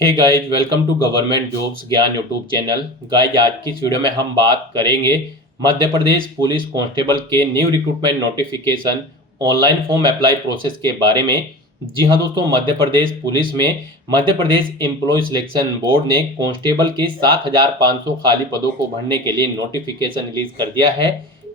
Hey guys, welcome to government jobs ज्ञान YouTube channel. Guys, आज की इस वीडियो में हम बात करेंगे मध्य प्रदेश पुलिस कांस्टेबल के new recruitment notification online form apply process के बारे में। जी हाँ दोस्तों, मध्य प्रदेश पुलिस में Madhya Pradesh employ selection board ने कांस्टेबल के 7,500 खाली पदों को भरने के लिए नोटिफिकेशन रिलीज कर दिया है।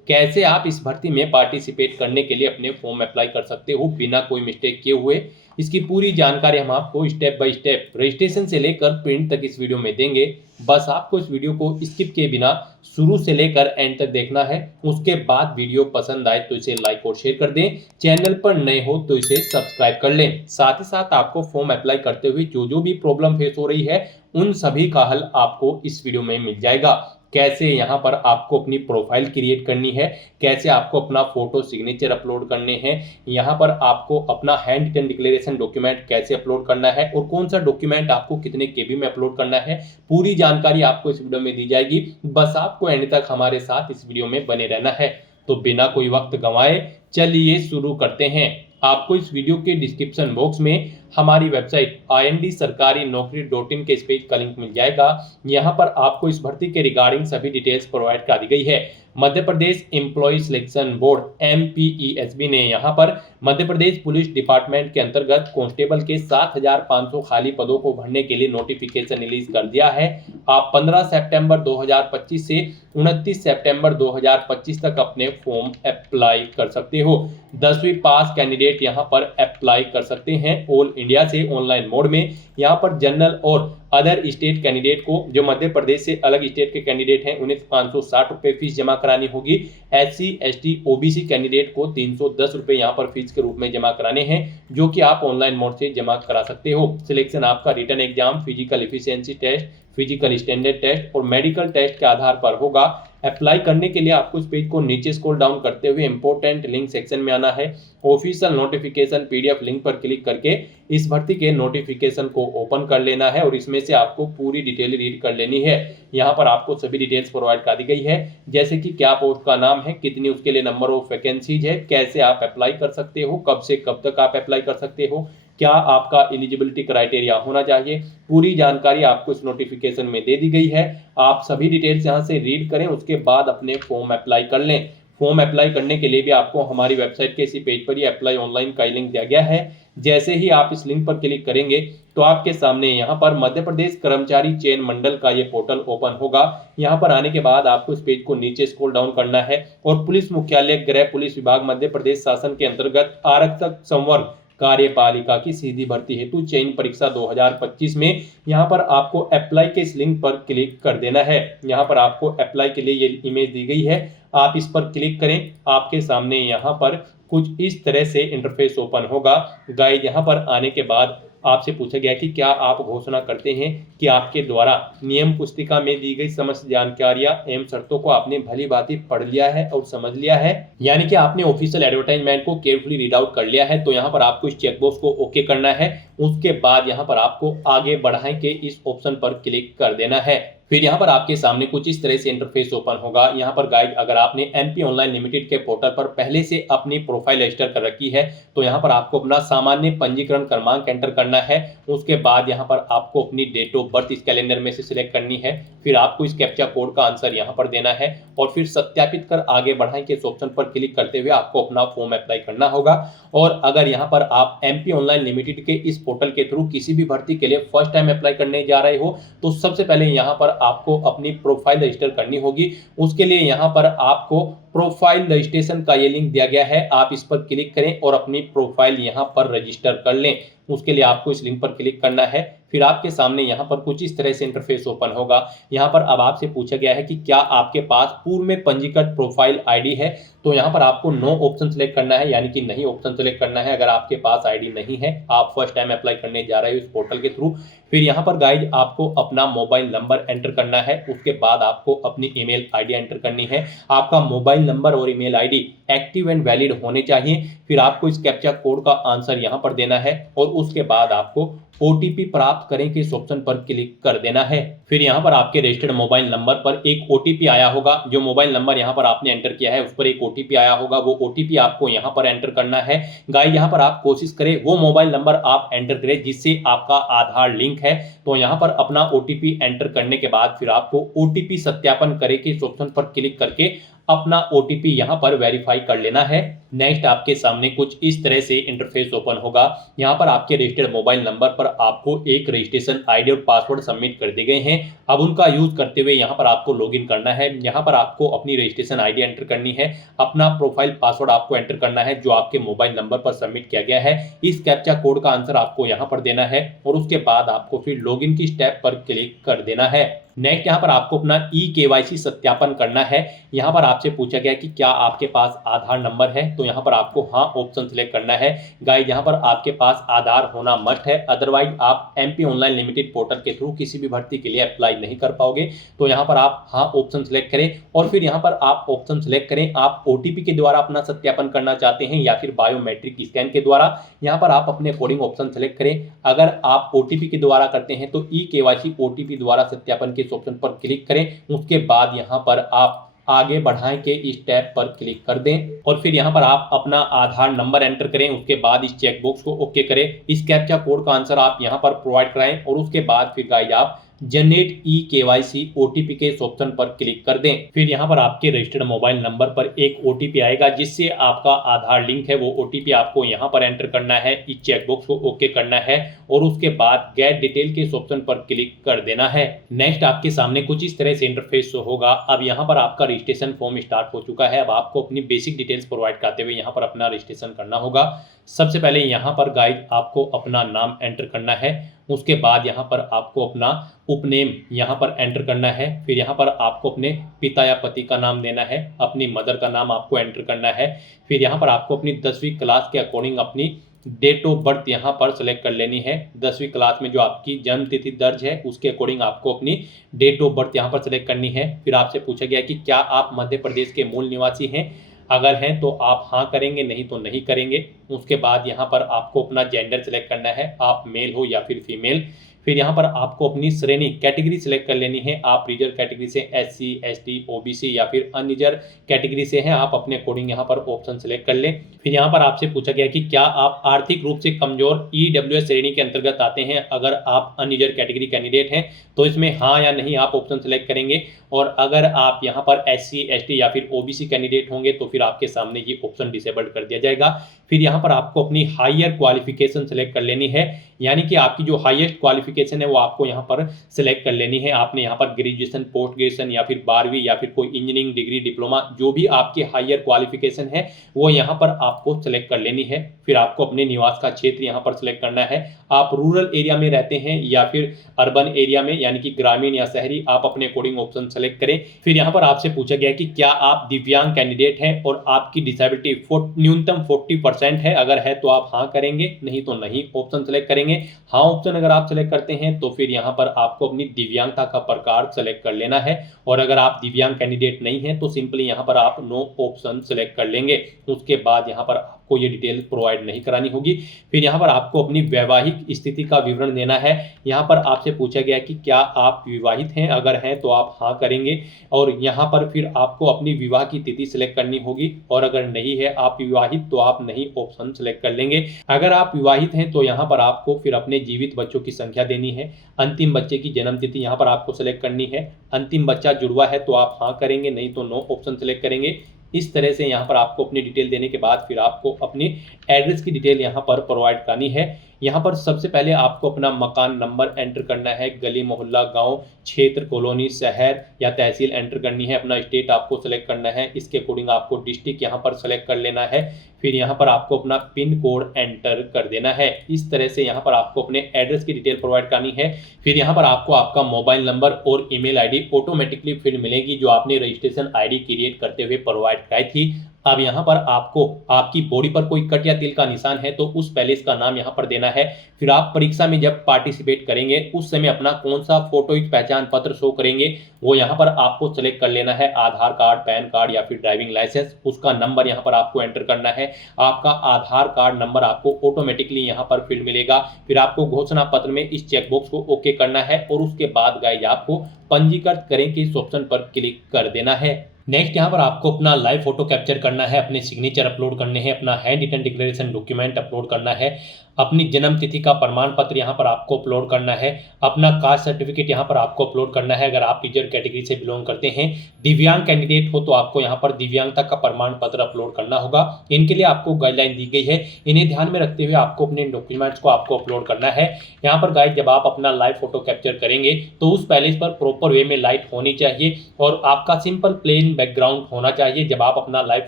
कैसे आप इस भर्ती में पार्टिसिपेट करने के लिए अपने फॉर्म अप्लाई कर सकते हो बिना कोई मिस्टेक किए हुए, इसकी पूरी जानकारी हम आपको स्टेप बाय स्टेप रजिस्ट्रेशन से लेकर प्रिंट तक इस वीडियो में देंगे। बस आपको इस वीडियो को स्किप किए बिना शुरू से लेकर एंड तक देखना है। उसके बाद वीडियो पसंद आए तो इसे लाइक और शेयर कर दें। चैनल पर नए हो तो इसे सब्सक्राइब कर लें। साथ ही साथ आपको फॉर्म अप्लाई करते हुए जो भी प्रॉब्लम फेस हो रही है उन सभी का हल आपको इस वीडियो में मिल जाएगा। कैसे यहाँ पर आपको अपनी प्रोफाइल क्रिएट करनी है, कैसे आपको अपना फोटो सिग्नेचर अपलोड करने हैं, यहाँ पर आपको अपना हैंड रिटन डिक्लेरेशन डॉक्यूमेंट कैसे अपलोड करना है और कौन सा डॉक्यूमेंट आपको कितने केबी में अपलोड करना है, पूरी जानकारी आपको इस वीडियो में दी जाएगी। बस आपको एंड तक हमारे साथ इस वीडियो में बने रहना है। तो बिना कोई वक्त गंवाए चलिए शुरू करते हैं। आपको इस वीडियो के डिस्क्रिप्शन बॉक्स में हमारी वेबसाइट IND-sarkari-naukri.in के इस पेज का लिंक मिल जाएगा। यहाँ पर आपको इस भर्ती के रिगार्डिंग सभी डिटेल्स प्रोवाइड कर दी गई है। Madhya Pradesh employ selection board MPESB ने यहाँ पर मध्य प्रदेश पुलिस डिपार्टमेंट के अंतर्गत कांस्टेबल के 7,500 खाली पदों को भरने के लिए नोटिफिकेशन रिलीज कर दिया है। आप 15 सितंबर 2025 से 29 सितंबर 2025 तक अपने फॉर्म अप्लाई कर सकते हो। 10वीं पास कैंडिडेट यहाँ पर अप्लाई कर सकते हैं ऑल इंडिया से ऑनलाइन मोड में। यहाँ पर जनरल और अदर स्टेट कैंडिडेट को, जो मध्य प्रदेश से अलग स्टेट के कैंडिडेट हैं, उन्हें 560 रुपये फीस जमा करानी होगी। SC ST OBC कैंडिडेट को 310 रुपये यहाँ पर फीस के रूप में जमा कराने हैं, जो कि आप ऑनलाइन मोड से जमा करा सकते हो। सिलेक्शन आपका written exam, physical efficiency test, physical standard test और मेडिकल टेस्ट के आधार पर होगा। अप्लाई करने के लिए आपको इस पेज को नीचे स्क्रॉल डाउन करते हुए इंपॉर्टेंट लिंक सेक्शन में आना है। ऑफिशियल नोटिफिकेशन PDF लिंक पर क्लिक करके इस भर्ती के नोटिफिकेशन को ओपन कर लेना है और इसमें से आपको पूरी डिटेल रीड कर लेनी है। यहाँ पर आपको सभी डिटेल्स प्रोवाइड कर दी गई है, जैसे कि क्या पोस्ट का नाम है, कितनी उसके लिए नंबर ऑफ वैकेंसीज है, कैसे आप अप्लाई कर सकते हो, कब से कब तक आप अप्लाई कर सकते हो, क्या आपका एलिजिबिलिटी क्राइटेरिया होना चाहिए। पूरी जानकारी आपको इस नोटिफिकेशन में दे दी गई है। आप सभी डिटेल्स यहाँ से रीड करें, उसके बाद अपने फॉर्म अप्लाई कर लें। फॉर्म अप्लाई करने के लिए भी आपको हमारी वेबसाइट के इसी पेज पर ही अप्लाई ऑनलाइन का लिंक दिया गया है। जैसे ही आप इस लिंक पर क्लिक करेंगे तो आपके सामने यहाँ पर मध्य प्रदेश कर्मचारी चयन मंडल का ये पोर्टल ओपन होगा। यहाँ पर आने के बाद आपको इस पेज को नीचे स्क्रॉल डाउन करना है और पुलिस मुख्यालय गृह पुलिस विभाग मध्य प्रदेश शासन के अंतर्गत आरक्षक संवर्ग कार्यपालिका की सीधी भर्ती हेतु चयन परीक्षा 2025 में यहाँ पर आपको अप्लाई के इस लिंक पर क्लिक कर देना है। यहाँ पर आपको अप्लाई के लिए ये इमेज दी गई है, आप इस पर क्लिक करें। आपके सामने यहाँ पर कुछ इस तरह से इंटरफेस ओपन होगा। गाइड, यहाँ पर आने के बाद आपसे पूछा गया कि क्या आप घोषणा करते हैं कि आपके द्वारा नियम पुस्तिका में दी गई समस्त जानकारियां एवं शर्तों को आपने भली भांति पढ़ लिया है और समझ लिया है, यानी कि आपने ऑफिशियल एडवर्टाइजमेंट को केयरफुली रीड आउट कर लिया है। तो यहाँ पर आपको इस चेकबॉक्स को ओके करना है। उसके बाद यहाँ पर आपको आगे बढ़ाएं के इस ऑप्शन पर क्लिक कर देना है। फिर यहाँ पर आपके सामने कुछ इस तरह से इंटरफेस ओपन होगा। यहाँ पर गाइड, अगर आपने MP ऑनलाइन लिमिटेड के पोर्टल पर पहले से अपनी प्रोफाइल रजिस्टर कर रखी है तो यहाँ पर आपको अपना सामान्य पंजीकरण क्रमांक एंटर करना है। उसके बाद यहाँ पर आपको अपनी डेट ऑफ बर्थ इस कैलेंडर में से सिलेक्ट करनी है। फिर आपको इस कैप्चा कोड का आंसर यहाँ पर देना है और फिर सत्यापित कर आगे बढ़ाएं के इस ऑप्शन पर क्लिक करते हुए आपको अपना फॉर्म अप्लाई करना होगा। और अगर यहाँ पर आप MP ऑनलाइन लिमिटेड के इस पोर्टल के थ्रू किसी भी भर्ती के लिए फर्स्ट टाइम अप्लाई करने जा रहे हो तो सबसे पहले यहाँ पर आपको अपनी प्रोफाइल रजिस्टर करनी होगी। उसके लिए यहाँ पर आपको प्रोफाइल रजिस्ट्रेशन का ये लिंक दिया गया है, आप इस पर क्लिक करें और अपनी प्रोफाइल यहाँ पर रजिस्टर कर लें। उसके लिए आपको इस लिंक पर क्लिक करना है। फिर आपके सामने यहाँ पर कुछ इस तरह से इंटरफेस ओपन होगा। यहाँ पर अब आपसे पूछा गया है कि क्या आपके पास पूर्व में पंजीकृत प्रोफाइल ID है, तो यहाँ पर आपको नो ऑप्शन सेलेक्ट करना है, यानी कि नहीं ऑप्शन सेलेक्ट करना है अगर आपके पास ID नहीं है, आप फर्स्ट टाइम अप्लाई करने जा रहे हो इस पोर्टल के थ्रू। फिर यहाँ पर गाइड आपको अपना मोबाइल नंबर एंटर करना है। उसके बाद आपको अपनी ईमेल ID एंटर करनी है। आपका मोबाइल नंबर और email ID active and valid होने चाहिए। फिर आपको इस कैप्चा कोड का आंसर यहाँ पर देना है और उसके बाद आपको OTP प्राप्त करें के इस ऑप्शन पर क्लिक कर देना है। फिर यहाँ पर आपके रजिस्टर्ड मोबाइल नंबर पर एक OTP आया होगा। जो मोबाइल नंबर यहाँ पर आपने एंटर किया है उस पर एक OTP आया होगा, वो OTP आपको यहाँ पर एंटर करना है। गाइस यहाँ पर आप कोशिश करें वो मोबाइल नंबर आप एंटर करें जिससे आपका आधार लिंक है। तो यहाँ पर अपना OTP एंटर करने के बाद फिर आपको OTP सत्यापन करें के इस ऑप्शन पर क्लिक करके अपना OTP यहाँ पर वेरीफाई कर लेना है। नेक्स्ट आपके सामने कुछ इस तरह से इंटरफेस ओपन होगा। यहाँ पर आपके रजिस्टर्ड मोबाइल नंबर पर आपको एक रजिस्ट्रेशन आईडी और पासवर्ड सबमिट कर दिए गए हैं। अब उनका यूज करते हुए यहाँ पर आपको लॉगिन करना है। यहाँ पर आपको अपनी रजिस्ट्रेशन आईडी एंटर करनी है, अपना प्रोफाइल पासवर्ड आपको एंटर करना है जो आपके मोबाइल नंबर पर सबमिट किया गया है। इस कैप्चा कोड का आंसर आपको यहाँ पर देना है और उसके बाद आपको फिर लॉगिन की स्टेप पर क्लिक कर देना है। नेक्स्ट यहाँ पर आपको अपना eKYC सत्यापन करना है। यहाँ पर आपसे पूछा गया कि क्या आपके पास आधार नंबर है, तो यहाँ पर आपको हाँ ऑप्शन सिलेक्ट करना है। गाइस यहाँ पर आपके पास आधार होना मस्ट है, अदरवाइज आप MP ऑनलाइन लिमिटेड पोर्टल के थ्रू किसी भी भर्ती के लिए अप्लाई नहीं कर पाओगे। तो यहाँ पर आप हाँ ऑप्शन सिलेक्ट करें और फिर यहाँ पर आप ऑप्शन सिलेक्ट करें आप OTP के द्वारा अपना सत्यापन करना चाहते हैं या फिर बायोमेट्रिक स्कैन के द्वारा। यहाँ पर आप अपने अकॉर्डिंग ऑप्शन सिलेक्ट करें। अगर आप OTP के द्वारा करते हैं तो eKYC OTP द्वारा सत्यापन के ऑप्शन पर क्लिक करें। उसके बाद यहाँ पर आप आगे बढ़ाएं के इस टैब पर क्लिक कर दें और फिर यहाँ पर आप अपना आधार नंबर एंटर करें। उसके बाद इस चेक बॉक्स को ओके करें। इस कैप्चा कोड का आंसर आप यहाँ पर प्रोवाइड कराएं और उसके बाद फिर गाइस आप जनरेट eKYC OTP के इस ऑप्शन पर क्लिक कर दें। फिर यहाँ पर आपके रजिस्टर्ड मोबाइल नंबर पर एक OTP आएगा जिससे आपका आधार लिंक है। वो OTP आपको यहाँ पर एंटर करना है, इस चेक बॉक्स को ओके करना है और उसके बाद गेट डिटेल के इस ऑप्शन पर क्लिक कर देना है। नेक्स्ट आपके सामने कुछ इस तरह से इंटरफेस होगा। अब यहाँ पर आपका रजिस्ट्रेशन फॉर्म स्टार्ट हो चुका है। अब आपको अपनी बेसिक डिटेल्स प्रोवाइड करते हुए यहाँ पर अपना रजिस्ट्रेशन करना होगा। सबसे पहले यहाँ पर गाइस आपको अपना नाम एंटर करना है। उसके बाद यहाँ पर आपको अपना उपनेम यहाँ पर एंटर करना है। फिर यहाँ पर आपको अपने पिता या पति का नाम देना है, अपनी मदर का नाम आपको एंटर करना है। फिर यहाँ पर आपको अपनी 10वीं क्लास के अकॉर्डिंग अपनी डेट ऑफ बर्थ यहाँ पर सेलेक्ट कर लेनी है। 10वीं क्लास में जो आपकी जन्म तिथि दर्ज है उसके अकॉर्डिंग आपको अपनी डेट ऑफ बर्थ यहाँ पर सेलेक्ट करनी है। फिर आपसे पूछा गया कि क्या आप मध्य प्रदेश के मूल निवासी हैं, अगर हैं तो आप हाँ करेंगे, नहीं तो नहीं करेंगे। उसके बाद यहाँ पर आपको अपना जेंडर सेलेक्ट करना है, आप मेल हो या फिर फीमेल। फिर यहाँ पर आपको अपनी श्रेणी कैटेगरी सिलेक्ट कर लेनी है। आप रिजर्व कैटेगरी से SC ST OBC या फिर अनरिजर्व कैटेगरी से हैं, आप अपने अकॉर्डिंग यहाँ पर ऑप्शन सेलेक्ट कर लें। फिर यहाँ पर आपसे पूछा गया कि क्या आप आर्थिक रूप से कमजोर EWS श्रेणी के अंतर्गत आते हैं। अगर आप अनरिजर्व कैटेगरी कैंडिडेट हैं तो इसमें हाँ या नहीं आप ऑप्शन सेलेक्ट करेंगे और अगर आप यहाँ पर SC ST या फिर OBC कैंडिडेट होंगे तो फिर आपके सामने ये ऑप्शन डिसेबल्ड कर दिया जाएगा। फिर यहाँ पर आपको अपनी हायर क्वालिफिकेशन सेलेक्ट कर लेनी है, यानी कि आपकी जो हाईएस्ट क्वालिफिकेशन है वो आपको यहाँ पर सिलेक्ट कर लेनी है। आपने यहाँ पर ग्रेजुएशन, पोस्ट ग्रेजुएशन या फिर 12वीं या फिर कोई इंजीनियरिंग डिग्री, डिप्लोमा, जो भी आपकी हायर क्वालिफिकेशन है वो यहाँ पर आपको सिलेक्ट कर लेनी है। फिर आपको अपने निवास का क्षेत्र यहाँ पर सिलेक्ट करना है। आप रूरल एरिया में रहते हैं या फिर अर्बन एरिया में, यानी कि ग्रामीण या शहरी, आप अपने अकॉर्डिंग ऑप्शन सेलेक्ट करें। फिर यहाँ पर आपसे पूछा गया कि क्या आप दिव्यांग कैंडिडेट हैं और आपकी डिसेबिलिटी न्यूनतम 40% है। अगर है तो आप हाँ करेंगे, नहीं तो नहीं ऑप्शन सेलेक्ट करेंगे। हाँ ऑप्शन अगर आप सेलेक्ट करते हैं तो फिर यहाँ पर आपको अपनी दिव्यांगता का प्रकार सेलेक्ट कर लेना है और अगर आप दिव्यांग कैंडिडेट नहीं हैं तो सिंपली यहाँ पर आप नो ऑप्शन सेलेक्ट कर लेंगे। उसके बाद यहाँ पर आपको ये डिटेल प्रोवाइड नहीं करानी होगी। फिर यहाँ पर आपको अपनी वैवाहिक स्थिति का विवरण देना है। यहाँ पर आपसे पूछा गया कि क्या आप विवाहित हैं, अगर हैं तो आप हाँ करेंगे और यहाँ पर फिर आपको अपनी विवाह की तिथि सिलेक्ट करनी होगी और अगर नहीं है आप विवाहित तो आप नहीं ऑप्शन सेलेक्ट कर लेंगे। अगर आप विवाहित हैं तो यहाँ पर आपको फिर अपने जीवित बच्चों की संख्या देनी है। अंतिम बच्चे की जन्म तिथि यहाँ पर आपको सेलेक्ट करनी है। अंतिम बच्चा जुड़वा है तो आप हाँ करेंगे, नहीं तो नो ऑप्शन सेलेक्ट करेंगे। इस तरह से यहाँ पर आपको अपनी डिटेल देने के बाद फिर आपको अपनी एड्रेस की डिटेल यहाँ पर प्रोवाइड करनी है। यहाँ पर सबसे पहले आपको अपना मकान नंबर एंटर करना है, गली, मोहल्ला, गांव, क्षेत्र, कॉलोनी, शहर या तहसील एंटर करनी है। अपना स्टेट आपको सेलेक्ट करना है, इसके अकॉर्डिंग आपको डिस्ट्रिक्ट यहाँ पर सेलेक्ट कर लेना है। फिर यहाँ पर आपको अपना पिन कोड एंटर कर देना है। इस तरह से यहाँ पर आपको अपने एड्रेस की डिटेल प्रोवाइड करनी है। फिर यहाँ पर आपको आपका मोबाइल नंबर और ईमेल आईडी ऑटोमेटिकली फिर मिलेगी जो आपने रजिस्ट्रेशन आईडी क्रिएट करते हुए प्रोवाइड कराई थी। अब यहाँ पर आपको आपकी बॉडी पर कोई कट या तिल का निशान है तो उस पैलेस का नाम यहाँ पर देना है। फिर आप परीक्षा में जब पार्टिसिपेट करेंगे उस समय अपना कौन सा फोटोयुक्त पहचान पत्र शो करेंगे वो यहाँ पर आपको सेलेक्ट कर लेना है। आधार कार्ड, पैन कार्ड या फिर ड्राइविंग लाइसेंस, उसका नंबर यहाँ पर आपको एंटर करना है। आपका आधार कार्ड नंबर आपको ऑटोमेटिकली यहाँ पर फील्ड मिलेगा। फिर आपको घोषणा पत्र में इस चेकबॉक्स को ओके करना है और उसके बाद गाइज आपको पंजीकृत करें के इस ऑप्शन पर क्लिक कर देना है। नेक्स्ट यहाँ पर आपको अपना लाइव फोटो कैप्चर करना है, अपने सिग्नेचर अपलोड करने हैं, अपना hand written declaration document upload करना है, अपनी जन्म तिथि का प्रमाण पत्र यहाँ पर आपको अपलोड करना है, अपना कास्ट सर्टिफिकेट यहाँ पर आपको अपलोड करना है अगर आप टीचर कैटेगरी से बिलोंग करते हैं। दिव्यांग कैंडिडेट हो तो आपको यहाँ पर दिव्यांगता का प्रमाण पत्र अपलोड करना होगा। इनके लिए आपको गाइडलाइन दी गई है, इन्हें ध्यान में रखते हुए आपको अपने डॉक्यूमेंट्स को आपको अपलोड करना है। यहाँ पर गाइड जब आप अपना लाइव फोटो कैप्चर करेंगे तो उस पैलेस पर प्रॉपर वे में लाइट होनी चाहिए और आपका सिंपल प्लेन बैकग्राउंड होना चाहिए जब आप अपना लाइव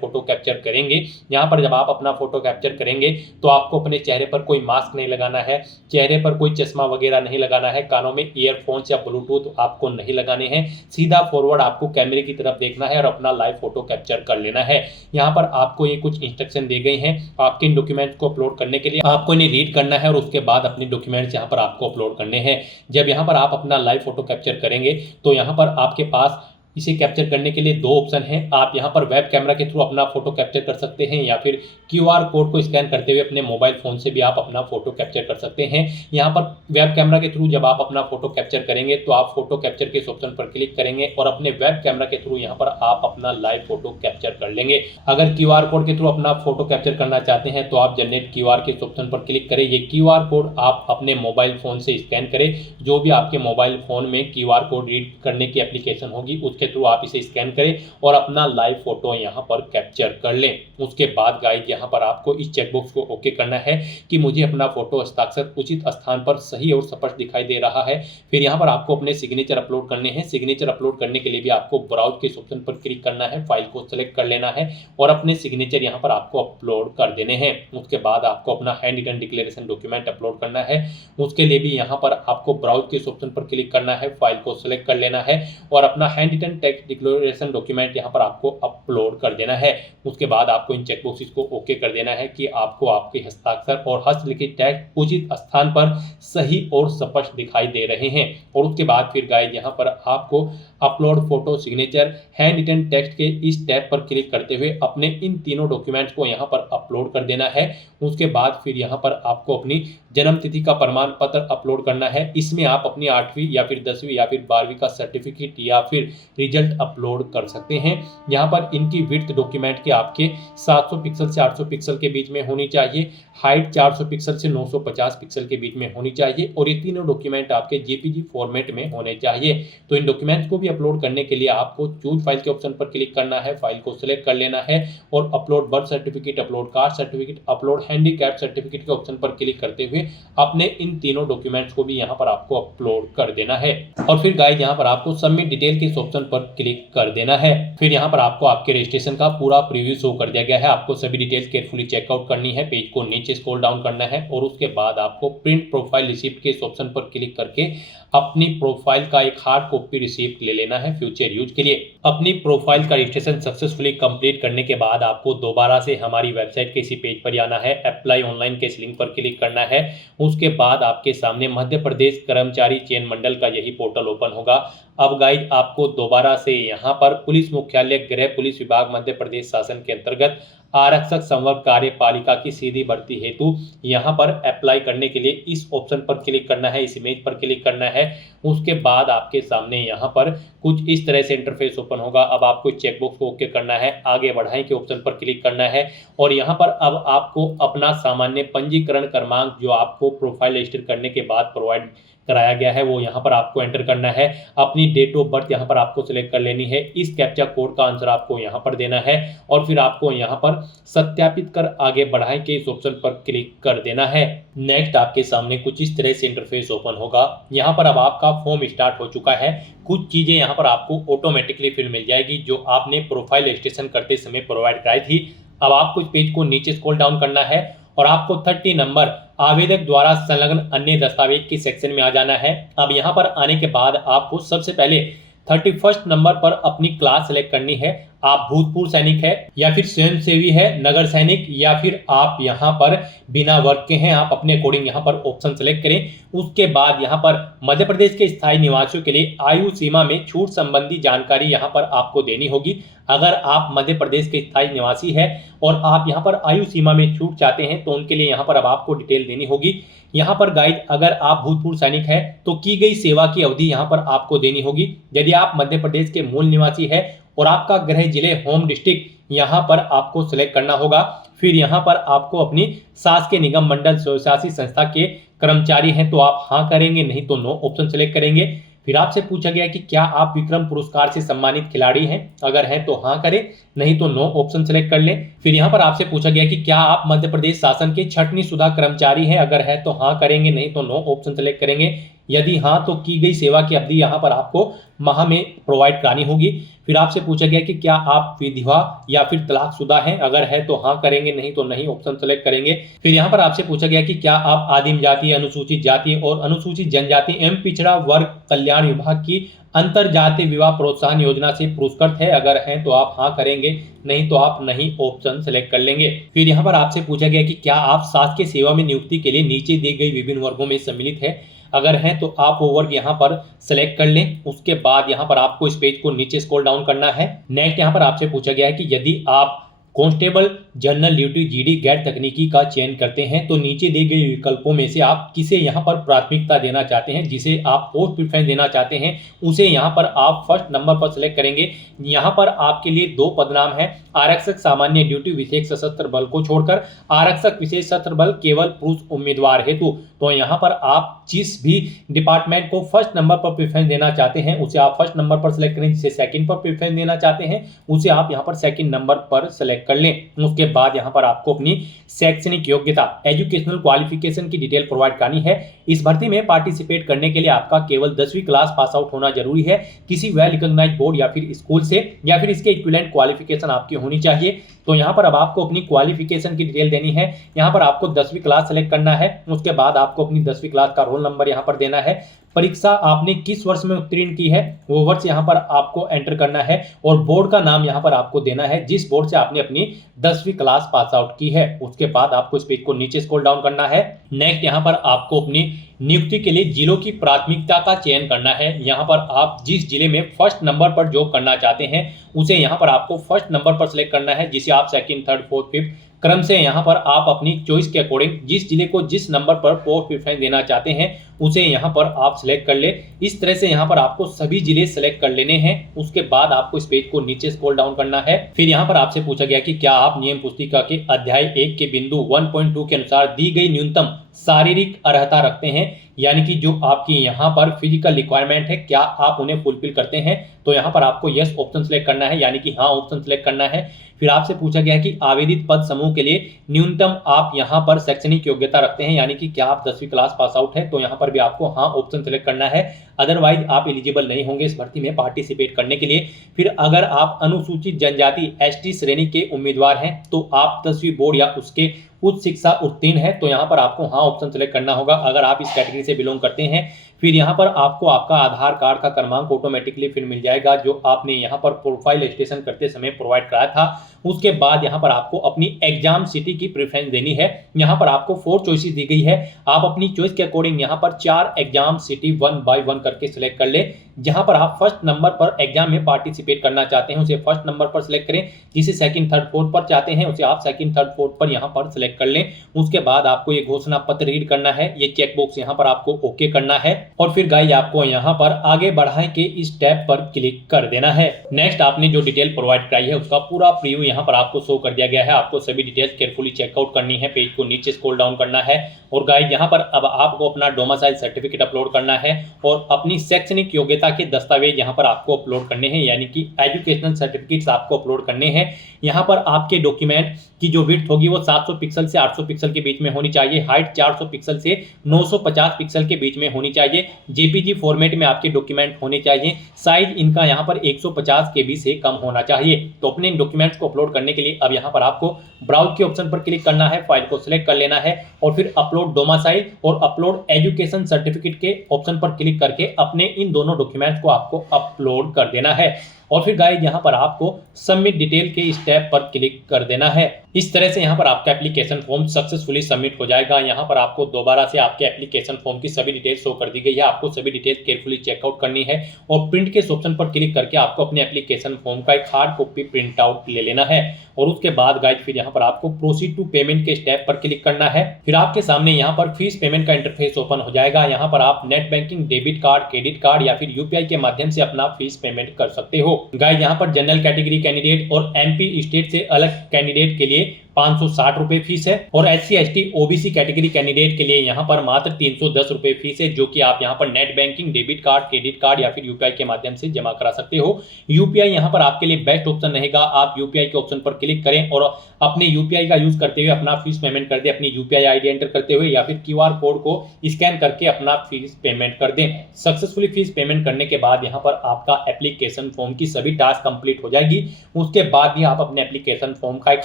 फोटो कैप्चर करेंगे। यहाँ पर जब आप अपना फोटो कैप्चर करेंगे तो आपको अपने चेहरे पर कोई मास्क नहीं लगाना है, चेहरे पर कोई चश्मा वगैरह नहीं लगाना है, कानों में ईयरफोन्स या ब्लूटूथ आपको नहीं लगाने हैं। सीधा फॉरवर्ड आपको कैमरे की तरफ देखना है और अपना लाइव फोटो कैप्चर कर लेना है। यहाँ पर आपको ये कुछ इंस्ट्रक्शन दी गई हैं आपके इन डॉक्यूमेंट्स को अपलोड करने के लिए। आपको इन्हें रीड करना है और उसके बाद अपने डॉक्यूमेंट्स यहाँ पर आपको अपलोड करने हैं। जब यहाँ पर आप अपना लाइव फोटो कैप्चर करेंगे तो यहाँ पर आपके पास इसे कैप्चर करने के लिए दो ऑप्शन हैं। आप यहाँ पर वेब कैमरा के थ्रू अपना फोटो कैप्चर कर सकते हैं या फिर QR कोड को स्कैन करते हुए अपने मोबाइल फोन से भी आप अपना फोटो कैप्चर कर सकते हैं। यहाँ पर वेब कैमरा के थ्रू जब आप अपना फोटो कैप्चर करेंगे तो आप फोटो कैप्चर के इस ऑप्शन पर क्लिक करेंगे और अपने वेब कैमरा के थ्रू यहाँ पर आप अपना लाइव फोटो कैप्चर कर लेंगे। अगर QR कोड के थ्रू अपना फोटो कैप्चर करना चाहते हैं तो आप जनरेट QR के इस ऑप्शन पर क्लिक करें। ये QR कोड आप अपने मोबाइल फोन से स्कैन करें, जो भी आपके मोबाइल फोन में QR कोड रीड करने की एप्लीकेशन होगी उसके थ्रू आप इसे स्कैन करें और अपना लाइव फोटो यहाँ पर कैप्चर कर लें। उसके बाद गाइड यहाँ पर आपको इस चेकबॉक्स को ओके करना है कि मुझे अपना फोटो हस्ताक्षर उचित स्थान पर सही और स्पष्ट दिखाई दे रहा है। फिर यहाँ पर आपको अपने सिग्नेचर अपलोड करने हैं। सिग्नेचर अपलोड करने के लिए भी आपको ब्राउज के ऑप्शन पर क्लिक करना है, फाइल को सेलेक्ट कर लेना है और अपने सिग्नेचर यहाँ पर आपको अपलोड कर देने हैं। उसके बाद आपको अपना hand written declaration document upload करना है। उसके लिए भी यहाँ पर आपको ब्राउज के ऑप्शन पर क्लिक करना है, फाइल को सेलेक्ट कर लेना है और अपना hand written text declaration document यहाँ पर आपको अपलोड कर देना है। उसके बाद आपको इन चेकबॉक्सेस को ओके कर देना है कि आपको आपके हस्ताक्षर और हस्तलिखित टेक्स्ट उचित स्थान पर सही और स्पष्ट दिखाई दे रहे हैं। और उसके बाद फिर गाइड यहाँ पर आपको upload photo signature hand written text के इस टैब पर क्लिक करते हुए अपने इन तीनों डॉक्यूमेंट्स को यहाँ पर अपलोड कर देना है। उसके बाद फिर यहाँ पर आपको अपनी जन्म तिथि का प्रमाण पत्र अपलोड करना है। इसमें आप अपनी 8वीं या फिर 10वीं या फिर 12वीं का सर्टिफिकेट या फिर रिजल्ट अपलोड कर सकते हैं। यहाँ पर इनकी विड्थ डॉक्यूमेंट के आपके 700 पिक्सल से 800 पिक्सल के बीच में होनी चाहिए, हाइट 400 पिक्सल से 950 पिक्सल के बीच में होनी चाहिए और ये तीनों डॉक्यूमेंट आपके JPG फॉर्मेट में होने चाहिए। तो इन डॉक्यूमेंट्स को भी अपलोड करने के लिए आपको चूज फाइल के ऑप्शन पर क्लिक करना है, फाइल को सिलेक्ट कर लेना है और upload birth certificate, upload caste certificate, upload handicap certificate के ऑप्शन पर क्लिक करते हुए अपने इन तीनों डॉक्यूमेंट्स को भी यहाँ पर आपको अपलोड कर देना है। और फिर गाइड यहाँ पर आपको सबमिट डिटेल के इस ऑप्शन पर क्लिक कर देना है। फिर यहाँ पर आपको आपके रजिस्ट्रेशन का पूरा प्रीव्यू शो कर दिया गया है। आपको सभी डिटेल्स केयरफुली चेकआउट करनी है, पेज को नीचे स्क्रॉल डाउन करना है और उसके बाद आपको प्रिंट प्रोफाइल रिसिप्ट के इस ऑप्शन पर क्लिक करके अपनी प्रोफाइल का एक हार्ड कॉपी रिसिप्ट ले लेना है फ्यूचर यूज के लिए। अपनी प्रोफाइल का रजिस्ट्रेशन सक्सेसफुली कंप्लीट करने के बाद आपको दोबारा से हमारी वेबसाइट के इसी पेज पर आना है, अप्लाई ऑनलाइन के इस लिंक पर क्लिक करना है। उसके बाद आपके सामने मध्य प्रदेश कर्मचारी चयन मंडल का यही पोर्टल ओपन होगा। अब गाइड आपको दोबारा से यहाँ पर पुलिस मुख्यालय गृह पुलिस विभाग मध्य प्रदेश शासन के अंतर्गत आरक्षक संवर्ग कार्यपालिका की सीधी भर्ती हेतु यहाँ पर अप्लाई करने के लिए इस ऑप्शन पर क्लिक करना है, इस इमेज पर क्लिक करना है। उसके बाद आपके सामने यहाँ पर कुछ इस तरह से इंटरफेस ओपन होगा। अब आपको चेकबॉक्स को ओके करना है, आगे बढ़ाएं के ऑप्शन पर क्लिक करना है और यहाँ पर अब आपको अपना सामान्य पंजीकरण क्रमांक जो आपको प्रोफाइल रजिस्टर करने के बाद प्रोवाइड कराया गया है वो यहाँ पर आपको एंटर करना है। अपनी डेट ऑफ बर्थ यहाँ पर आपको सिलेक्ट कर लेनी है। इस कैप्चा कोड का आंसर आपको यहाँ पर देना है और फिर आपको यहाँ पर सत्यापित कर आगे बढ़ाएं के इस ऑप्शन पर क्लिक कर देना है। नेक्स्ट आपके सामने कुछ इस तरह से इंटरफेस ओपन होगा। यहाँ पर अब आपका फॉर्म स्टार्ट हो चुका है। कुछ चीजें यहाँ पर आपको ऑटोमेटिकली फिर मिल जाएगी जो आपने प्रोफाइल रजिस्ट्रेशन करते समय प्रोवाइड कराई थी। अब आपको इस पेज को नीचे स्क्रॉल डाउन करना है और आपको 30 नंबर आवेदक द्वारा संलग्न अन्य दस्तावेज के सेक्शन में आ जाना है। अब यहाँ पर आने के बाद आपको सबसे पहले 31 नंबर पर अपनी क्लास सेलेक्ट करनी है। आप भूतपूर्व सैनिक है या फिर स्वयंसेवी है, नगर सैनिक, या फिर आप यहाँ पर बिना वर्ग के हैं, आप अपने अकॉर्डिंग यहाँ पर ऑप्शन सेलेक्ट करें। उसके बाद यहाँ पर मध्य प्रदेश के स्थायी निवासियों के लिए आयु सीमा में छूट संबंधी जानकारी यहाँ पर आपको देनी होगी। अगर आप मध्य प्रदेश के स्थायी निवासी है और आप यहाँ पर आयु सीमा में छूट चाहते हैं तो उनके लिए यहाँ पर अब आपको डिटेल देनी होगी। यहाँ पर गाइड, अगर आप भूतपूर्व सैनिक है तो की गई सेवा की अवधि यहाँ पर आपको देनी होगी। यदि आप मध्य प्रदेश के मूल निवासी है और आपका गृह जिले होम डिस्ट्रिक्ट यहाँ पर आपको सिलेक्ट करना होगा। फिर यहाँ पर आपको अपनी शासकीय निगम मंडल स्वशासी संस्था के कर्मचारी हैं तो आप हाँ करेंगे, नहीं तो नो ऑप्शन सेलेक्ट करेंगे। फिर आपसे पूछा गया कि क्या आप विक्रम पुरस्कार से सम्मानित खिलाड़ी हैं, अगर हैं तो हाँ करें, नहीं तो नो ऑप्शन सेलेक्ट कर लें। फिर यहाँ पर आपसे पूछा गया कि क्या आप मध्य प्रदेश शासन के छटनी सुधा कर्मचारी हैं, अगर है तो हाँ करेंगे, नहीं तो नो ऑप्शन सेलेक्ट करेंगे। यदि हाँ तो की गई सेवा की अवधि यहाँ पर आपको माह में प्रोवाइड करानी होगी। फिर आपसे पूछा गया कि क्या आप विधवा या फिर तलाकशुदा हैं, अगर है तो हाँ करेंगे, नहीं तो नहीं ऑप्शन सेलेक्ट करेंगे। फिर यहाँ पर आपसे पूछा गया कि क्या आप आदिम जाति, अनुसूचित जाति और अनुसूचित जनजाति एवं पिछड़ा वर्ग कल्याण विभाग की अंतर जातीय विवाह प्रोत्साहन योजना से पुरस्कृत है, अगर हैं तो आप हाँ करेंगे, नहीं तो आप नहीं ऑप्शन सेलेक्ट कर लेंगे। फिर यहाँ पर आपसे पूछा गया कि क्या आप शासकीय सेवा में नियुक्ति के लिए नीचे दी गई विभिन्न वर्गों में सम्मिलित है, अगर हैं तो आप वो वर्ग यहाँ पर सेलेक्ट कर लें। उसके बाद यहाँ पर आपको इस पेज को नीचे स्क्रॉल डाउन करना है। नेक्स्ट यहाँ पर आपसे पूछा गया है कि यदि आप कांस्टेबल जनरल ड्यूटी जीडी गैर तकनीकी का चयन करते हैं तो नीचे दिए गए विकल्पों में से आप किसे यहाँ पर प्राथमिकता देना चाहते हैं, जिसे आप पोस्ट प्रेफरेंस देना चाहते हैं उसे यहाँ पर आप फर्स्ट नंबर पर सिलेक्ट करेंगे। यहाँ पर आपके लिए दो पदनाम है, आरक्षक सामान्य ड्यूटी विशेष सशस्त्र बल को छोड़कर आरक्षक विशेष सशस्त्र बल केवल पुरुष उम्मीदवार हेतु। तो यहाँ पर आप जिस भी डिपार्टमेंट को फर्स्ट नंबर पर प्रेफरेंस देना चाहते हैं उसे आप फर्स्ट नंबर पर सिलेक्ट करें, जिसे सेकंड पर प्रेफरेंस देना चाहते हैं उसे आप यहाँ पर सेकंड नंबर पर सिलेक्ट कर लें। उसके बाद यहाँ पर आपको अपनी शैक्षणिक योग्यता एजुकेशनल क्वालिफिकेशन की डिटेल प्रोवाइड करनी है। इस भर्ती में पार्टिसिपेट करने के लिए आपका केवल 10वीं क्लास पास आउट होना जरूरी है, किसी वेल रिकॉग्नाइज्ड बोर्ड या फिर स्कूल से, या फिर इसके इक्विवेलेंट क्वालिफिकेशन आपकी होनी चाहिए। तो यहाँ पर अब आपको अपनी क्वालिफिकेशन की डिटेल देनी है। यहाँ पर आपको 10वीं क्लास सेलेक्ट करना है। उसके बाद आपको अपनी 10वीं क्लास का रोल नंबर यहाँ पर देना है। परीक्षा आपने किस वर्ष में उत्तीर्ण की है वो वर्ष यहाँ पर आपको एंटर करना है और बोर्ड का नाम यहाँ पर आपको देना है जिस बोर्ड से आपने अपनी 10वीं क्लास पास आउट की है। उसके बाद आपको इस पेज को नीचे स्क्रॉल डाउन करना है। नेक्स्ट यहाँ पर आपको अपनी नियुक्ति के लिए जिलों की प्राथमिकता का चयन करना है। यहाँ पर आप जिस जिले में फर्स्ट नंबर पर जॉब करना चाहते हैं उसे यहाँ पर आपको फर्स्ट नंबर पर सिलेक्ट करना है, जिसे आप सेकंड, थर्ड, फोर्थ, फिफ्थ क्रम से यहाँ पर आप अपनी चॉइस के अकॉर्डिंग जिस जिले को जिस नंबर पर पोस्ट प्रेफरेंस देना चाहते हैं उसे यहाँ पर आप सिलेक्ट कर ले। इस तरह से यहाँ पर आपको सभी जिले सेलेक्ट कर लेने हैं। उसके बाद आपको इस पेज को नीचे स्क्रॉल डाउन करना है। फिर यहाँ पर आपसे पूछा गया कि क्या आप नियम पुस्तिका के अध्याय 1 के बिंदु 1.2 के अनुसार दी गई न्यूनतम शारीरिक अर्हता रखते हैं, यानी कि जो आपकी यहाँ पर फिजिकल रिक्वायरमेंट है क्या आप उन्हें फुलफिल करते हैं। तो यहाँ पर आपको यस ऑप्शन सेलेक्ट करना है, यानी कि हाँ ऑप्शन सेलेक्ट करना है। फिर आपसे पूछा गया है कि आवेदित पद समूह के लिए न्यूनतम आप यहाँ पर शैक्षणिक योग्यता रखते हैं, यानी कि क्या आप 10वीं क्लास पास आउट है। तो यहाँ पर भी आपको हाँ ऑप्शन सेलेक्ट करना है, अदरवाइज आप एलिजिबल नहीं होंगे इस भर्ती में पार्टिसिपेट करने के लिए। फिर अगर आप अनुसूचित जनजाति एसटी श्रेणी के उम्मीदवार हैं तो आप 10वीं बोर्ड या उसके उच्च शिक्षा उत्तीर्ण है, तो यहाँ पर आपको हाँ ऑप्शन सेलेक्ट करना होगा अगर आप इस कैटेगरी से बिलोंग करते हैं। फिर यहाँ पर आपको आपका आधार कार्ड का क्रमांक ऑटोमेटिकली फिर मिल जाएगा जो आपने यहाँ पर प्रोफाइल रजिस्ट्रेशन करते समय प्रोवाइड कराया था। उसके बाद यहाँ पर आपको अपनी एग्जाम सिटी की प्रेफरेंस देनी है। यहाँ पर आपको 4 चॉइसेस दी गई है, आप अपनी चॉइस के अकॉर्डिंग यहाँ पर 4 एग्जाम सिटी 1 बाय 1 करके सिलेक्ट कर ले। जहाँ पर आप फर्स्ट नंबर पर एग्जाम में पार्टिसिपेट करना चाहते हैं उसे फर्स्ट नंबर पर सिलेक्ट करें, जिसे सेकंड, थर्ड, फोर्थ पर चाहते हैं उसे आप सेकंड, थर्ड, फोर्थ पर यहाँ पर सिलेक्ट कर लें। उसके बाद आपको ये घोषणा पत्र रीड करना है, ये चेकबॉक्स यहाँ पर आपको ओके करना है और फिर गाइस आपको यहाँ पर आगे बढ़ाएं के इस टैब पर क्लिक कर देना है। नेक्स्ट आपने जो डिटेल प्रोवाइड कराई है उसका पूरा प्रीव्यू यहाँ पर आपको शो कर दिया गया है। आपको सभी डिटेल्स केयरफुली चेकआउट करनी है, पेज को नीचे स्क्रॉल डाउन करना है और गाइस यहाँ पर अब आपको अपना डोमिसाइल सर्टिफिकेट अपलोड करना है और अपनी शैक्षणिक योग्यता के दस्तावेज यहाँ पर आपको अपलोड करने हैं, यानी कि एजुकेशनल सर्टिफिकेट्स आपको अपलोड करने हैं। यहाँ पर आपके डॉक्यूमेंट की जो विड्थ होगी वो 700 पिक्सल से 800 पिक्सल के बीच में होनी चाहिए, हाइट 400 पिक्सल से 950 पिक्सल के बीच में होनी चाहिए, जेपीजी फॉर्मेट में आपके डॉक्यूमेंट होने चाहिए, साइज इनका यहाँ पर 150 केबी से कम होना चाहिए। तो अपने इन डॉक्यूमेंट्स को अपलोड करने के लिए अब यहाँ पर आपको ब्राउज के ऑप्शन पर क्लिक करना है, फाइल को सिलेक्ट कर लेना है और फिर अपलोड डोमिसाइल और अपलोड एजुकेशन सर्टिफिकेट के ऑप्शन पर क्लिक करके अपने इन दोनों डॉक्यूमेंट्स को आपको अपलोड कर देना है। और फिर गाइस यहाँ पर आपको सबमिट डिटेल के स्टेप पर क्लिक कर देना है। इस तरह से यहाँ पर आपका एप्लीकेशन फॉर्म सक्सेसफुली सबमिट हो जाएगा। यहाँ पर आपको दोबारा से आपके एप्लीकेशन फॉर्म की सभी डिटेल शो कर दी गई है। आपको सभी डिटेल केयरफुली चेकआउट करनी है और प्रिंट के इस ऑप्शन पर क्लिक करके आपको अपने एप्लीकेशन फॉर्म का एक हार्ड कॉपी प्रिंट आउट ले लेना है। और उसके बाद गाइस फिर यहाँ पर आपको प्रोसीड टू पेमेंट के स्टेप पर क्लिक करना है। फिर आपके सामने यहाँ पर फीस पेमेंट का इंटरफेस ओपन हो जाएगा। यहाँ पर आप net banking, debit card, credit card या फिर यूपीआई के माध्यम से अपना फीस पेमेंट कर सकते हो। गाइस यहाँ पर जनरल कैटेगरी कैंडिडेट और एमपी स्टेट से अलग कैंडिडेट के लिए 560 रुपए फीस है और SC ST OBC category candidate के लिए यहाँ पर मात्र 310 रुपए फीस है, जो कि आप यहाँ पर net banking, debit card, credit card या फिर यूपीआई के माध्यम से जमा करा सकते हो। यूपीआई यहाँ पर आपके लिए बेस्ट ऑप्शन रहेगा। आप यूपीआई के ऑप्शन पर क्लिक करें और अपने यूपीआई का यूज करते हुए अपना फीस पेमेंट कर दें, अपनी यूपीआई आईडी एंटर करते हुए या फिर QR कोड को स्कैन करके अपना फीस पेमेंट कर दें। सक्सेसफुली फीस पेमेंट करने के बाद यहाँ पर आपका एप्लीकेशन फॉर्म की सभी टास्क कंप्लीट हो जाएगी। उसके बाद भी आप अपने एप्लीकेशन फॉर्म का एक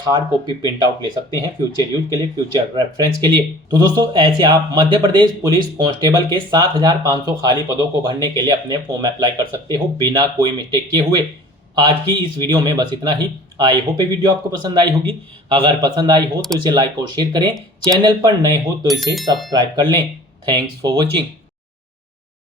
हार्ड कॉपी प्रिंट आउट ले सकते हैं फ्यूचर यूज के लिए, फ्यूचर रेफरेंस के लिए। तो दोस्तों ऐसे आप मध्य प्रदेश पुलिस कांस्टेबल के 7500 खाली पदों को भरने के लिए अपने फॉर्म अप्लाई कर सकते हो बिना कोई मिस्टेक किए हुए। आज की इस वीडियो में बस इतना ही। आई होप ये वीडियो आपको पसंद आई होगी। अगर पसंद आई हो तो इसे लाइक और शेयर करें। चैनल पर नए हो तो इसे सब्सक्राइब कर लें। Thanks for watching.